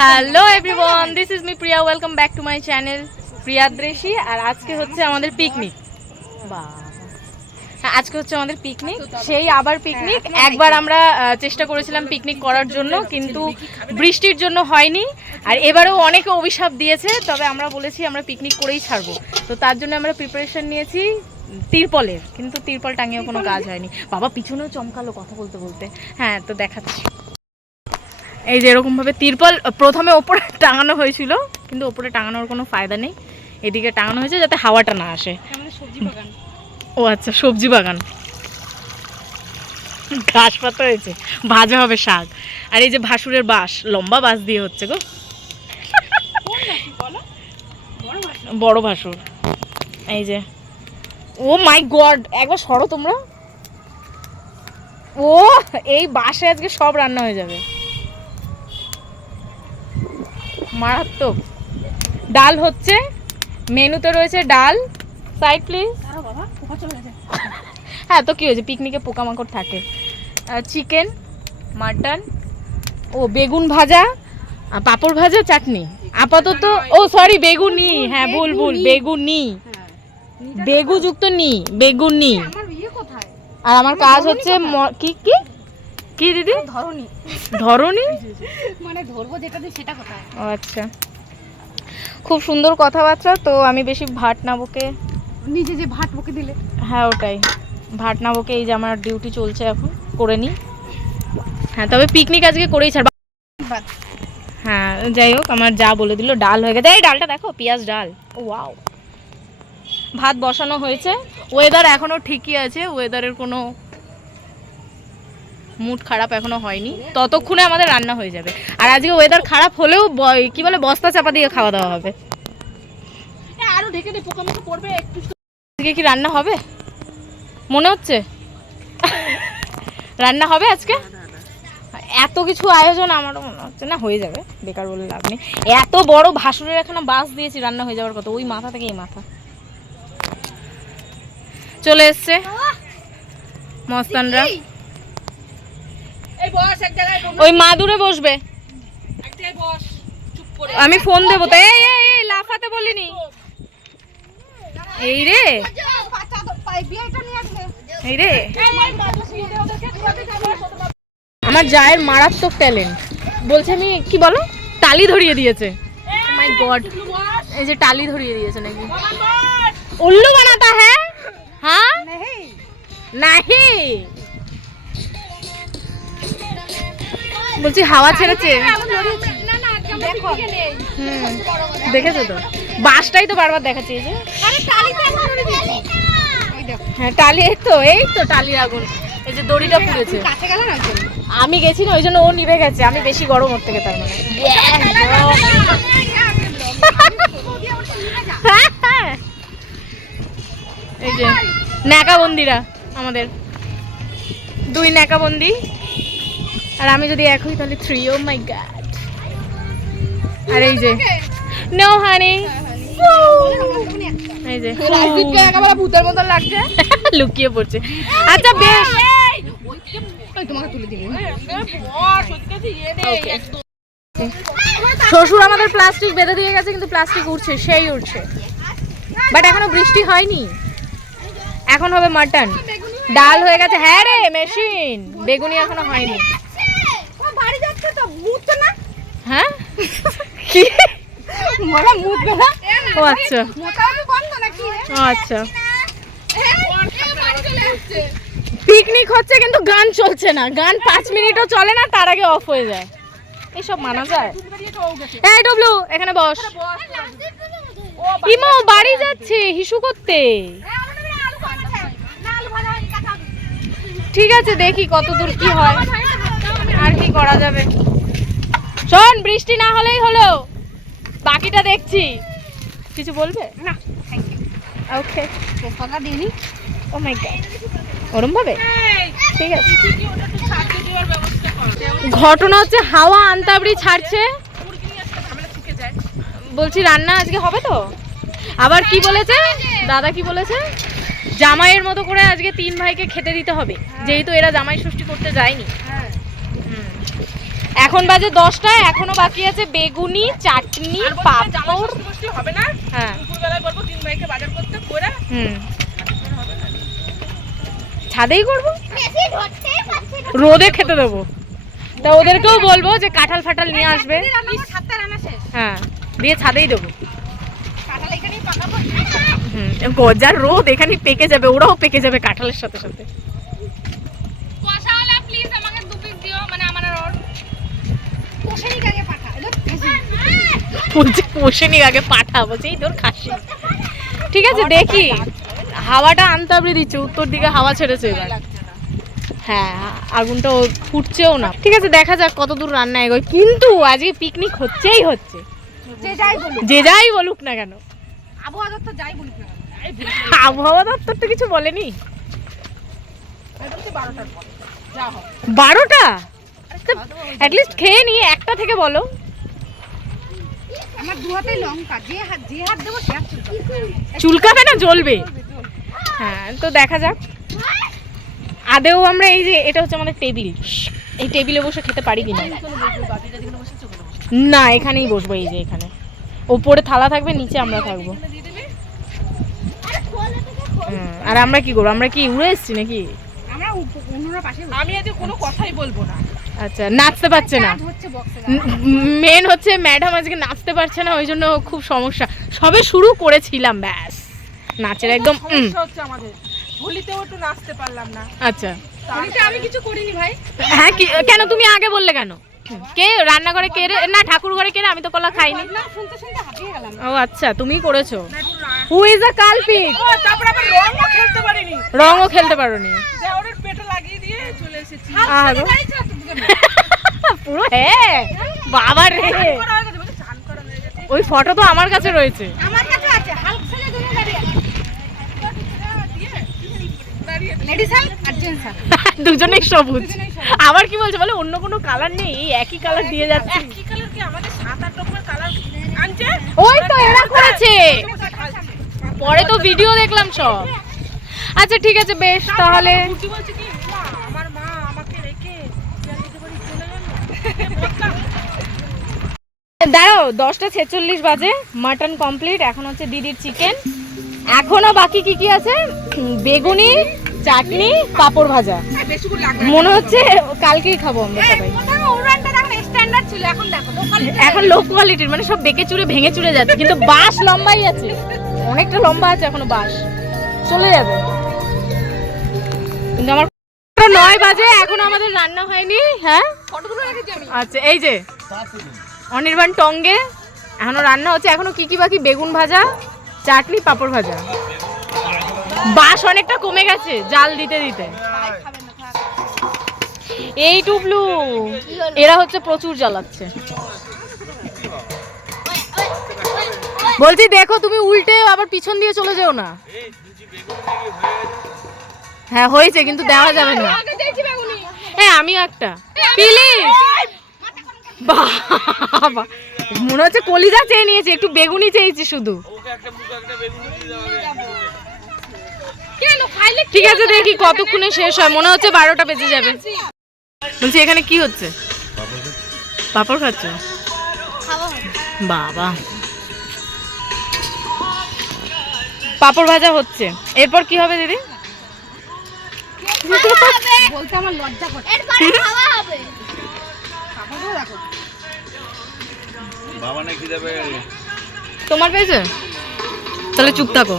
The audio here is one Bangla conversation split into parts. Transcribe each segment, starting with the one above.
Hello everyone, this is me Priya. Welcome back to my channel Priyadarshi. আর আজকে হচ্ছে আমাদের পিকনিক। আজকে হচ্ছে আমাদের পিকনিক, সেই আবার পিকনিক। একবার আমরা চেষ্টা করেছিলাম পিকনিক করার জন্য, কিন্তু বৃষ্টির জন্য হয়নি। আর এবারেও অনেকে অভিশাপ দিয়েছে, তবে আমরা বলেছি আমরা পিকনিক করেই ছাড়বো। তো তার জন্য আমরা প্রিপারেশন নিয়েছি তিরপলের, কিন্তু তিরপল টাঙিয়েও কোনো কাজ হয়নি। বাবা পিছনেও চমকালো কথা বলতে বলতে। হ্যাঁ, তো দেখাচ্ছি। এই যে এরকমভাবে তিরপল প্রথমে ওপরে টাঙানো হয়েছিল, কিন্তু ওপরে টাঙানোর কোনো ফায়দা নেই। এদিকে টাঙানো হয়েছে যাতে হাওয়াটা না আসে। ও আচ্ছা, সবজি বাগান। ঘাস পাতা হয়েছে, ভাজা হবে শাক। আর এই যে ভাসুরের বাঁশ, লম্বা বাঁশ দিয়ে হচ্ছে গো, বড় ভাসুর। এই যে, ও মাই গড, একবার সরো তোমরা। ও এই বাঁশে আজকে সব রান্না হয়ে যাবে, মারাত্মক। ডাল হচ্ছে, মেনুতে রয়েছে ডাল। Side please. হ্যাঁ, তো কি হয়েছে, পিকনিকে পোকামাকড় থাকে। চিকেন, মাটন, ও বেগুন ভাজা, পাঁপড় ভাজা, চাটনি আপাতত। ও সরি, বেগুনি। হ্যাঁ, ভুল, বেগুনি, বেগুযুক্ত নি, বেগুনি। আর আমার কাজ হচ্ছে কি কি কি দিদি? ধরনি মানে ধরবো যেটা দিই সেটা কোথায়? ও আচ্ছা, খুব সুন্দর কথাবার্তা। তো আমি বেশি ভাট না বকে, নিজে যে ভাট বকে দিলে। হ্যাঁ ওটাই, ভাট না বকে। এই যে আমার ডিউটি চলছে, এখন করে নিই। হ্যাঁ, তবে পিকনিক আজকে করেই ছাড়ব। হ্যাঁ, যাই হোক, আমার যা বলে দিল ডাল হয়ে গেছে। এই ডালটা দেখো, পেঁয়াজ ডাল। ও ওয়াও। ভাত বসানো হয়েছে। ওয়েদার এখনো ঠিকই আছে, ওয়েদারের কোনো মুড খারাপ এখনো হয়নি। ততক্ষণে আমাদের রান্না হয়ে যাবে। আর আজকে ওয়েদার খারাপ হলেও কি বলে, বস্তা চাপা দিয়ে খাওয়া দাওয়া হবে। আরো ঢেকে দে, পোকামাকড় পড়বে একটু। আজকে কি রান্না হবে মনে হচ্ছে? রান্না হবে আজকে? এত কিছু আয়োজন, আমারও মনে হচ্ছে না হয়ে যাবে, বেকার বলে লাভ নেই। এত বড় ভাসুরের এখানে বাস দিয়েছি, রান্না হয়ে যাওয়ার কথা। ওই মাথা থেকে এই মাথা চলে এসছে মস্তানরা। ওই মাদুরে বসবে, আমি ফোন দেবো তো। এই লাফাতে বলিনি। এই রে, এই রে, আমার জায়ের মারাত্মক ট্যালেন্ট। বলছে আমি কি বলো, টালি ধরিয়ে দিয়েছে। মাই গড, এই যে টালি ধরিয়ে দিয়েছে নাকি। উল্লু বানাতা হ্যাঁ? হ্যাঁ নাহি, বলছি হাওয়া ছেড়েছে। দেখেছো তো, বাসটাই তো বারবার দেখাচ্ছে। এই যে হ্যাঁ টালি, এই তো টালির আগুন। এই যে দড়িটা পুড়েছে। আমি গেছি না, ওই জন্য ও নিভে গেছে। আমি বেশি গরম ওর থেকে, তার মানে। এই যে ন্যাকাবন্দিরা, আমাদের 2 ন্যাকাবন্দি। আর আমি যদি এক হই তাহলে 3। ও মাই গড। আর এই যে নো হানি, এই যে রাজদীপকে একেবারে ভূতের মতো লাগছে, লুকিয়ে পড়ছে। আচ্ছা বেশ, তোমাকে তুলে দিই। শ্বশুর আমাদের প্লাস্টিক বেঁধে দিয়ে গেছে, কিন্তু প্লাস্টিক উঠছে, সেই উঠছে। বাট এখনো বৃষ্টি হয়নি। এখন হবে মাটন। ডাল হয়ে গেছে। হ্যাঁ রে মেশিন, বেগুনি এখনো হয়নি। হ্যাঁ কি ও আচ্ছা, ও আচ্ছা। পিকনিক হচ্ছে কিন্তু গান চলছে না। গান 5 মিনিটও চলে না, তার আগে অফ হয়ে যায়। এইসব মানা যায়? এই ডবলু, এখানে বস। ইমো বাড়ি যাচ্ছে হিসু করতে। ঠিক আছে, দেখি কতদূর কি হয়, আর কি করা যাবে। শোন, বৃষ্টি না হলেই হলো, বাকিটা দেখছি। কিছু বলবে না? ওকে, কথা দিইনি। ও মাই গড, ওরম ভাবে? ঠিক আছে। ঘটনা হচ্ছে হাওয়া আন্তাবড়ি ছাড়ছে। বলছি রান্না আজকে হবে তো? আবার কি বলেছে দাদা, কি বলেছে, জামাইয়ের মতো করে আজকে 3 ভাইকে খেতে দিতে হবে, যেহেতু এরা জামাই ষষ্ঠী করতে যায়নি। এখন বাজে 10টা, এখনো বাকি আছে বেগুনি, চাটনি, পাঁপড়। হবে না? হ্যাঁ, দুপুরবেলায় বলবো 3 ভাইকে বাজার করতে করে। ছাদেই করবো, রোদে খেতে দেবো। তা ওদেরকেও বলবো যে কাঁঠাল ফাটাল নিয়ে আসবে। হ্যাঁ, দিয়ে ছাদেই দেবো। গজার রোদ এখানেই পেকে যাবে, ওরাও পেকে যাবে কাঁঠালের সাথে সাথে। বলছে কষে আগে পাঠা, বলছে এই তোর খাসি। ঠিক আছে, দেখি হাওয়াটা আনতাবড়ে দিচ্ছে, উত্তর দিকে হাওয়া ছেড়েছে এবার। হ্যাঁ, আগুনটা ফুটছেও না। ঠিক আছে, দেখা যাক কত দূর রান্না এগোয়। কিন্তু আজকে পিকনিক হচ্ছেই হচ্ছে, যে যাই বলুক না কেন। আবহাওয়া দপ্তর তো কিছু বলেনি। 12টা অ্যাটলিস্ট খেয়ে নিয়ে 1টা থেকে বলো। আমার দু হাতে লঙ্কা, যে হাত দেবো সে হাত চুলকাবে না, জ্বলবে। হ্যাঁ, তো দেখা যাক। আদেও আমরা এই যে এটা হচ্ছে আমাদের টেবিল, এই টেবিলে বসে খেতে পারি কিনা। না, এখানেই বসবো, এই যে এখানে ওপরে থালা থাকবে, নিচে আমরা থাকবো। আর আমরা কি করবো? আমরা কি উড়ে এসছি নাকি? আমি আজ কোনো কথাই বলবো না। আচ্ছা, নাচতে পারছে না, মেন হচ্ছে ম্যাডাম আজকে নাচতে পারছে না, ওই জন্য খুব সমস্যা। সবে শুরু করেছিলাম, ব্যাস নাচের একদম হচ্ছে আমাদের হোলিতেও একটু নাচতে পারলাম না। আচ্ছা, হোলিতে আমি কিছু করিনি ভাই। হ্যাঁ, কেন তুমি আগে বললে কেন? কে রান্নাঘরে কে রে? না, ঠাকুর ঘরে কে রে? আমি তো কলা খাইনি। শুনতে শুনতে হাঁপিয়ে গেলাম। ও আচ্ছা, তুমি করেছো। Who is a culprit? তারপর আবার রংও খেলতে পারিনি, রংও খেলতে পারোনি। দেওরের পেটে লাগিয়ে দিয়ে চলে এসেছি। পুরো হ্যাঁ, বাবা রে, ওই ফটো তো আমার কাছে রয়েছে। আমার কাছে আছে, হালক ছেলে দুটো দাঁড়িয়ে আছে। লেডিস হাল আর জেন্টস হাল দুজনেই সবুজ। আবার কি বলছে বলে অন্য কোনো কালার নেই, এই একই কালার দিয়ে যাচ্ছে। কি কালার কি আমাদের 7-8 রকমের কালার আনছে। ওই তো এরা করেছে, পরে তো ভিডিও দেখলাম সব। আচ্ছা ঠিক আছে, বেশ তাহলে। বলছে কি না, আমার মা আমাকে রেখে জলদি বাড়ি চলে গেল। দাঁড়াও, 10:46 বাজে, মাটন কমপ্লিট। এখন হচ্ছে দিদির চিকেন। এখনো বাকি কি কি আছে? বেগুনি, চাটনি, পাঁপড় ভাজা। মনে হচ্ছে কালকেই খাবো আমরা সবাই। স্ট্যান্ডার্ড ছিল, এখন দেখো এখন লো কোয়ালিটির, মানে সব বেঁকে চুরে ভেঙে চুরে যাচ্ছে, কিন্তু বাঁশ লম্বাই আছে, অনেকটা লম্বা আছে এখনো, বাঁশ চলে যাবে। কিন্তু আমার 9 বাজে, এখন আমাদের রান্না হয়নি। হ্যাঁ, আচ্ছা, এই যে অনির্বাণ টঙ্গে এখনো রান্না হচ্ছে। এখনো কি কি বাকি? বেগুন ভাজা, চাটনি, পাঁপড় ভাজা। বাঁশ অনেকটা কমে গেছে জাল দিতে দিতে। এই টুবলু, এরা হচ্ছে প্রচুর জ্বালাচ্ছে। বলছি দেখো, তুমি উল্টে আবার পিছন দিয়ে চলে যেও না। হ্যাঁ হয়েছে, কিন্তু দেওয়া যাবে না। হ্যাঁ, আমিও একটা প্লিজ। বাবা, মনে হচ্ছে কলিজা চেয়ে নিয়েছে, একটু বেগুনি চেয়েছি শুধু। ঠিক আছে, দেখি কতক্ষণে শেষ হয়। মনে হচ্ছে 12টা বেজে যাবে। বলছি এখানে কি হচ্ছে? পাপড় খাচ্ছ? বাবা, পাপড় ভাজা হচ্ছে। এরপর কি হবে দিদি? বলতে আমার লজ্জা করছে। তোমার পেয়েছে? তাহলে চুপ থাকো।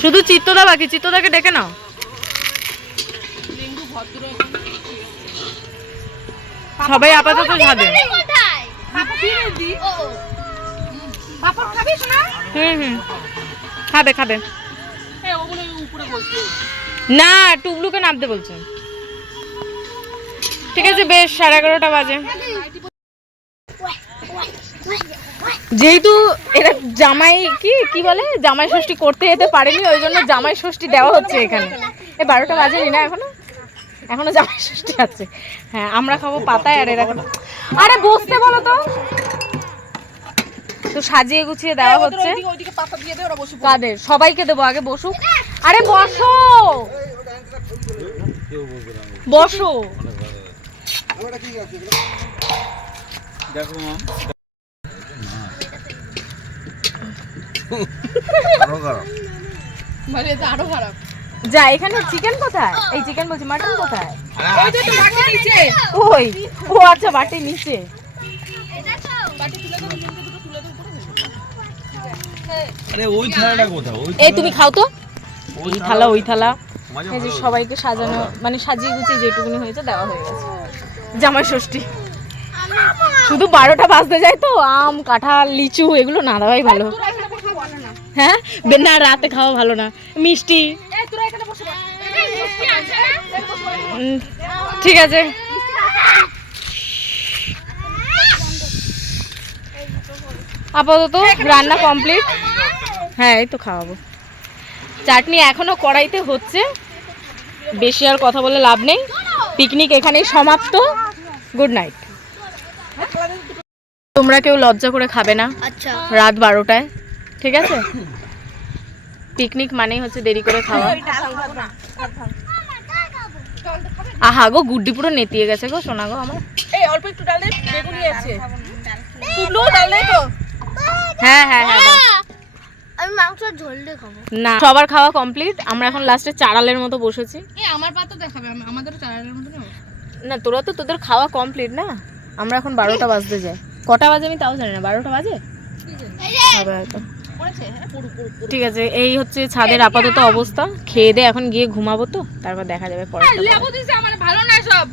শুধু চিত্তদা বাকি, চিত্তদাকে ডেকে নাও। সবাই আপাতত ছাদে। খাবে খাবে না, টুবলুকে নামতে বলছে। ঠিক আছে, বেশ 11:30 বাজে। যেহেতু এরা জামাই কি বলে, জামাই ষষ্ঠী করতে যেতে পারেনি, ওই জন্য জামাই ষষ্ঠী দেওয়া হচ্ছে এখানে। 12টা বাজেনি না, এখনো জামাই ষষ্ঠী আছে। হ্যাঁ, আমরা খাবো পাতায়, আর এরা আরে বসতে বলো তো। তো সাজিয়ে গুছিয়ে দেওয়া হচ্ছে। কাদের? সবাইকে দেবো, আগে বসুক। আরে বসো বসো। দেখো মাম মানে এটা আরো খারাপ। যা এখানে চিকেন কোথায়? এই চিকেন বলছি মাটন কোথায়? ওই যে তো বাকি নিচে ওই ও আচ্ছা বাটির নিচে। আরে ওই থালাটা কোথায়? ওই এই তুমি খাও তো। এই থালা ওই থালা। মজা এই যে ভালো। সবাইকে সাজানো মানে সাজিয়ে গুছিয়ে যেটুকুনি হয়েছে দেওয়া হয়ে গেছে। জামাই ষষ্ঠী শুধু 12টা বাজতে যায় তো আম কাঁঠাল লিচু এগুলো না দেওয়াই ভালো। হ্যাঁ না রাতে খাওয়া ভালো না। মিষ্টি ঠিক আছে। আপাতত রান্না কমপ্লিট। হ্যাঁ এই তো খাওয়াবো। চাটনি এখনো কড়াইতে হচ্ছে, বেশি আর কথা বলে লাভ নেই। পিকনিক এখানেই সমাপ্ত। Good night. তোমরা কেউ লজ্জা করে খাবে না আচ্ছা রাত 12টায়, ঠিক আছে? পিকনিক মানেই হচ্ছে দেরি করে খাওয়া। আহা গো গুড্ডি পুরো নেতিয়ে গেছে গো সোনা গো আমার। এই অল্প একটু ডাল দে, বেগুনি আছে তুলো ডাল দে তো। হ্যাঁ হ্যাঁ হ্যাঁ দাও। আমি মাংস ঝোল দিয়ে খাবো। না সবার খাওয়া কমপ্লিট। আমরা এখন লাস্টে চাড়ালের মতো বসেছি। এই আমার পাতো দেখাবে, আমাদেরও চালের মতো না। না তোরা তো তোদের খাওয়া কমপ্লিট না। আমরা এখন 12টা বাজতে যাই। কটা বাজে আমি তাও জানি না। 12টা বাজে হবে হয়তো। ঠিক আছে এই হচ্ছে ছাদের আপাতত অবস্থা। খেয়ে দিয়ে এখন গিয়ে ঘুমাবো তো, তারপর দেখা যাবে পরে। লেবু দিছে আমার ভালো না সব।